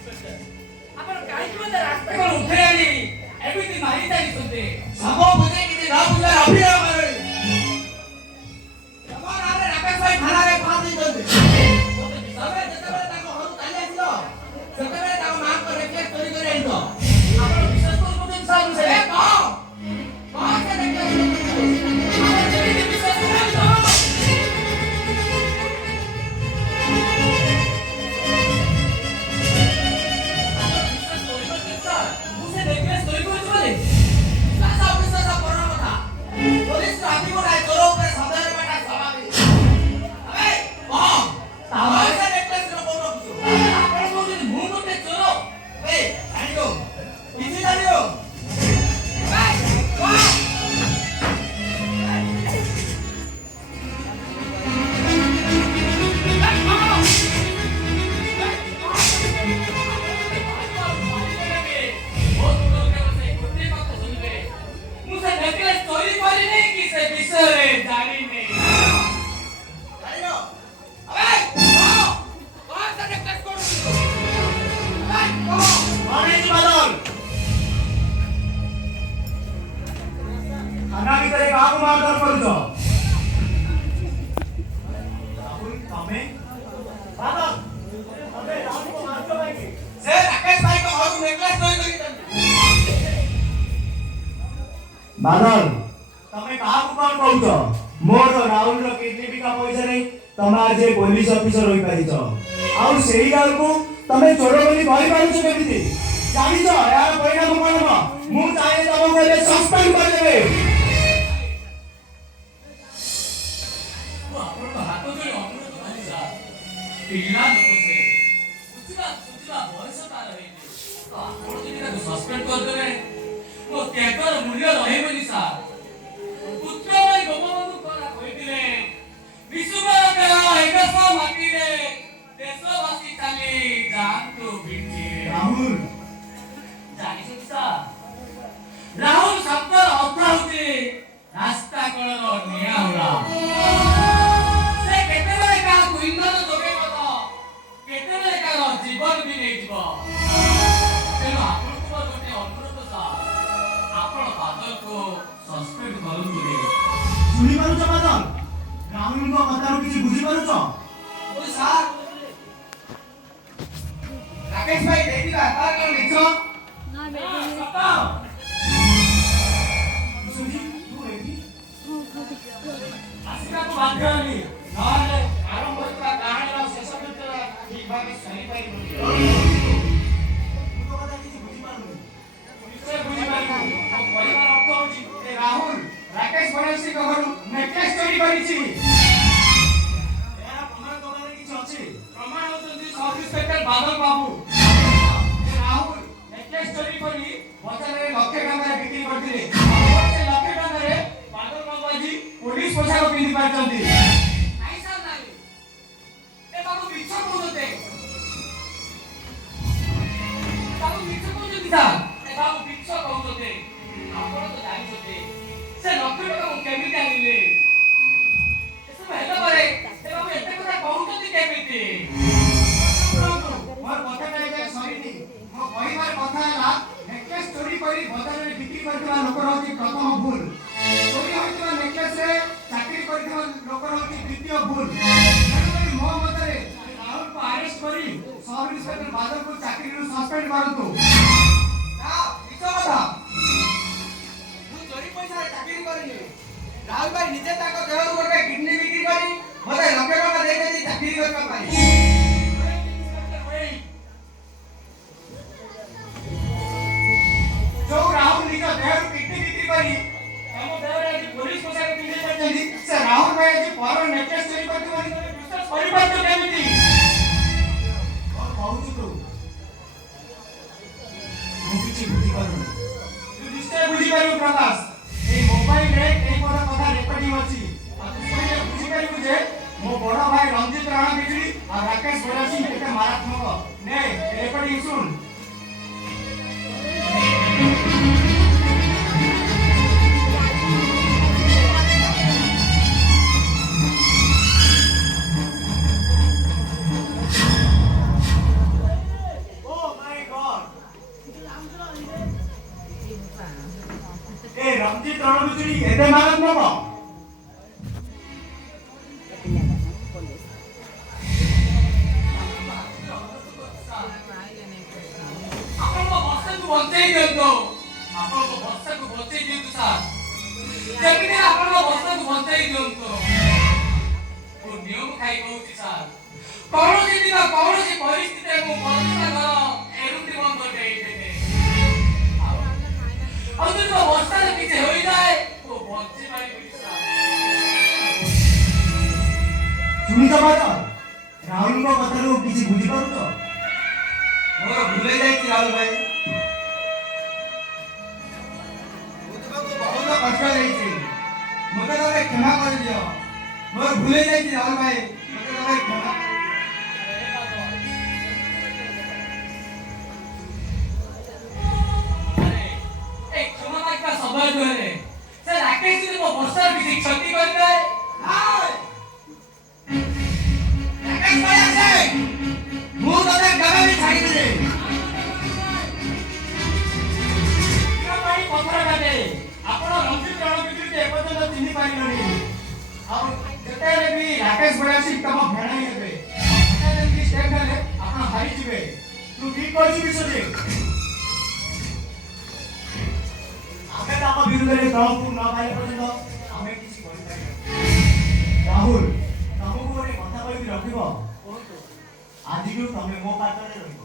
ଆପଣ କାହିଁକି ମୋତେ ରାସ୍ତା କଣ ଉଠେଇଲେଣି? ଏମିତି ମାରି ଚାଲିଛନ୍ତି। ସବୁ ବୁଝେ କିଛି ନ ବୁଝେ ଅଭିନୟ କରେ। ତମ ନାଁରେ ରାକେଶ ଭାଇ ଥାନାରେ ପହଞ୍ଚି ଦେଇଛନ୍ତି। ତମେ ଯେତେବେଳେ ତାଙ୍କ ଘରକୁ ଚାଲି ଆସିଲ ସେତେବେଳେ ତାଙ୍କ ମାଙ୍କ ନେକଲେସ ଚୋରି କରି ଆଣିଛ। ଆପଣ ବିଶ୍ୱାସ କରୁଛନ୍ତି ସାର୍ ମୁଁ ଏ ସେ କହ ସେ ନେକଲେସ ଆପଣ କେମିତି ବିଶ୍ୱାସ କରୁଛନ୍ତି? बादल तमे काहाकू कौन कहूछ मोर राहुल रो किडनी बिका पैसा नहीं तमे आज पुलिस ऑफिसर होई परिछ आउ सेही गाल को तमे चोर बोली कहि पारुछ केमिति जानि छ यार परिणाम कोन हो मु चाहे तमको एबे सस्पेंड कर देबे ଆପଣଙ୍କ ହାତ ଯୋଡ଼ି ଅନୁରୋଧ କରି ସାର୍ ପିଲା ଲୋକ ସେ ସୁଚିବା ବୟସ ତାର ହେଇନି ତ ଆପଣ ଯଦି ତାକୁ ସସ୍ପେଣ୍ଡ କରିଦେବେ ମୋ ତ୍ୟାଗର ମୂଲ୍ୟ ରହିବନି ସାର୍ ପୁତ୍ର ଭାଇ ଗୋପବନ୍ଧୁ କରା କହିଥିଲେ ବିଶ୍ୱର ବେଳ ଏକଶ ମାଟିରେ ଦେଶବାସୀ ଚାଲି ଯାଆନ୍ତୁ ବିଟିରେ राहुल ଜାଣିଛନ୍ତି ସାର୍ ରାହୁଲ ଶବ୍ଦର ଅର୍ଥ ହେଉଛି ରାସ୍ତା କଳର ନିଆହୁରା ସେ କେତେବେଳେ କାହାକୁ ଇନ୍ଧନ ଯୋଗାଇବ ତ କେତେବେଳେ କାହାର ଜୀବନ ବି ନେଇଯିବ ତେଣୁ ଆପଣଙ୍କୁ ମୋର ଗୋଟେ ଅନୁରୋଧ ସାର୍ ଆପଣ ବାଦଲକୁ ସସ୍ପେଣ୍ଡ କରନ୍ତୁନି सुनि पारुछ बादल राहुल को कथा किछि बुझी पारुछ ସାର୍ ରାକେଶ ଭାଇ ଦେଇଥିଲା ତାର କଣ ମିଛ सुनि तू एठी ଆସିବାକୁ ବାଧ୍ୟ ହେଲି ନହେଲେ ଆରମ୍ଭ ହୋଇଥିବା କାହାଣୀର ଶେଷ ବିଷୟ ଠିକ୍ ଭାବେ ଶୁଣିପାରିବୁନି ତୁ କଥା किछि बुझी पारुनी ନିଶ୍ଚୟ ବୁଝିପାରିବୁ ମୋ କହିବାର ଅର୍ଥ ହେଉଛି ଯେ ରାହୁଲ ରାକେଶ ବୟାଶୀଙ୍କ ଘରୁ ନେକଲେସ୍ ଚୋରି କରିଛି ଏହାର ପ୍ରମାଣ ତମରେ କିଛି ଅଛି ପ୍ରମାଣ ହେଉଛନ୍ତି ସବ୍ ଇନ୍ସପେକ୍ଟର ବାଦଲ ବାବୁ ଯେ ରାହୁଲ ନେକଲେସ୍ ଚୋରି କରି ବଜାରରେ ଲକ୍ଷେ ଟଙ୍କାରେ ବିକ୍ରି କରିଥିଲେ ସେ ଲକ୍ଷେ ଟଙ୍କାରେ ବାଦଲ ବାବୁ ଆଜି ପୋଲିସ ପୋଷାକ ପିନ୍ଧି ପାରିଛନ୍ତି ନାଇଁ ସାର୍ ନାଇଁ ଏ ବାବୁ ମିଛ କହୁଛନ୍ତି ବାବୁ ମିଛ କହୁଛନ୍ତି ସାର୍ ଏ ବାବୁ ମିଛ କହୁଛନ୍ତି ଆପଣ ତ ଜାଣିଛନ୍ତି ସେ ଲକ୍ଷେ ଟଙ୍କା ମୁଁ କେମିତି ଆଣିଲେ ଏସବୁ ହେଲା ପରେ ସେ ବାବୁ ଏତେ କଥା କହୁଛନ୍ତି କେମିତି ମୋର କଥାଟା ଏଯାଏ ସରିନି ମୋ କହିବାର କଥା ହେଲା ନେକଲେସ ଚୋରି କରି ବଜାରରେ ବିକ୍ରି କରିଥିବା ଲୋକର ହେଉଛି ପ୍ରଥମ ଭୁଲ ଚୋରି ହୋଇଥିବା ନେକଲେସରେ ଚାକିରି କରିଥିବା ଲୋକର ହେଉଛି ଦ୍ୱିତୀୟ ଭୁଲ ତେଣୁକରି ମୋ ମତରେ ରାହୁଲକୁ ଆରେଷ୍ଟ କରି ସବ୍ ଇନ୍ସପେକ୍ଟର ବାଦଲକୁ ଚାକିରିରୁ ସସ୍ପେଣ୍ଡ କରନ୍ତୁ ମିଛ କଥା ମୁଁ ଚୋରି ପଇସାରେ ଚାକିରି କରିନି ରାହୁଲ ଭାଇ ନିଜେ ତାଙ୍କ ଦେହରୁ ଗୋଟେ କିଡନୀ ବିକ୍ରି କରି ମୋତେ ଲକ୍ଷେ ଟଙ୍କା ଦେଇଛନ୍ତି ଚାକିରି କରିବା ପାଇଁ ଯୋଉ ରାହୁଲ ନିଜ ଦେହରୁ କିଡନୀ ବିକ୍ରି କରି ଆମ ଦେହରେ ଆଜି ପୋଲିସ ପୋଷାକ ପିନ୍ଧି କରିଛନ୍ତି ସେ ରାହୁଲ ଭାଇ ଆଜି ପର ନେକଲେସ ଚୋରି କରିଥିବ ବୋଲି ତମେ ବିଶ୍ୱାସ କରିପାରୁଛ କେମିତି କଣ କହୁଛୁ ତୁ ମୁଁ କିଛି ବୁଝି ପାରୁନି ତୁ ନିଶ୍ଚୟ ବୁଝିପାରିବୁ ପ୍ରକାଶ ଏଇ ମୋବାଇଲରେ ଏଇ ପଦ କଥା ରେକର୍ଡିଂ ଅଛି ଆଉ ତୁ ଶୁଣିଲେ ବୁଝିପାରିବୁ ଯେ ମୋ ବଡ଼ ଭାଇ ରଞ୍ଜିତ ରାଣା ବିଜୁଳି ଆଉ ରାକେଶ ବୟାଶୀ କେତେ ମାରାତ୍ମକ ନେ ରେକର୍ଡିଂ ଶୁଣ ରଞ୍ଜିତ ରଣବିଜୁଳି ଏତେ ମାରାତ୍ମକ? ଆପଣଙ୍କ ବର୍ଷାକୁ ବଞ୍ଚେଇ ଦିଅନ୍ତୁ। ଆପଣଙ୍କ ବର୍ଷାକୁ ବଞ୍ଚେଇ ଦିଅନ୍ତୁ ସାର୍। ଯେମିତି ଆପଣଙ୍କ ବର୍ଷାକୁ ବଞ୍ଚେଇ ଦିଅନ୍ତୁ। ମୁଁ ନିୟମ ଖାଇ କହୁଛି ସାର୍, କୌଣସି ଦିନ କୌଣସି ପରିସ୍ଥିତିରେ ମୁଁ ବର୍ଷା ଘର ଏରୁଟି ବନ୍ଦ ଦେଇଦେବେ। ଆଉ ଯଦି ମୋ ବର୍ଷାରେ କିଛି ହୋଇଯାଏ ମୁଁ ବଞ୍ଚି ପାରିବିନି ସାର୍। ଶୁଣିଛ ବାଦଲ, ରାହୁଲଙ୍କ କଥାରୁ କିଛି ବୁଝିପାରୁଛ? ମୋର ଭୁଲ ହେଇଯାଇଛି ରାହୁଲ ଭାଇ। ବୁଝିବାକୁ ବହୁତ କଷ୍ଟ ହେଇଛି। ମୋତେ ତମେ କ୍ଷମା କରିଦିଅ। ମୋର ଭୁଲ ହେଇଯାଇଛି ରାହୁଲ ଭାଇ, ମୋତେ ତମେ କ୍ଷମା କରିଦିଅ। ଆରେ ଏ କ୍ଷମା ମାଗିବା ସମୟ ନୁହେଁ। ସେ ରାକେଶ ଯଦି ମୋ ବର୍ଷାର କିଛି କ୍ଷତି କରିଥାଏ ମୁଁ ତତେ କେବେ ବି ଛାଡ଼ିବିନି। ପଥର କାଟେ ଆପଣ ରଞ୍ଜିତ ରଣବିଜୁଳି ଏପର୍ଯ୍ୟନ୍ତ ଚିହ୍ନି ପାରିଲନି। ଆଉ ଯେତେବେଳେ ବି ରାକେଶ ବୟାସି ତମ ଭେଣାଇ ହେବେ, ହଠାତ୍ ଏମିତି ଷ୍ଟେପ୍ ନେଲେ ଆପଣ ହାରିଯିବେ। ତୁ ଠିକ କହିଛୁ ବିଶ୍ୱଜିତ। ଆମେ ତାଙ୍କ ବିରୁଦ୍ଧରେ ଦଳକୁ ନ ପାଇଲା ପର୍ଯ୍ୟନ୍ତ ଆମେ କିଛି କରିପାରିବା। ରାହୁଲ, ତମକୁ ଗୋଟେ କଥା କହିକି ରଖିବ। ଆଜିଠୁ ତମେ ମୋ ପାଖରେ ରହିବ।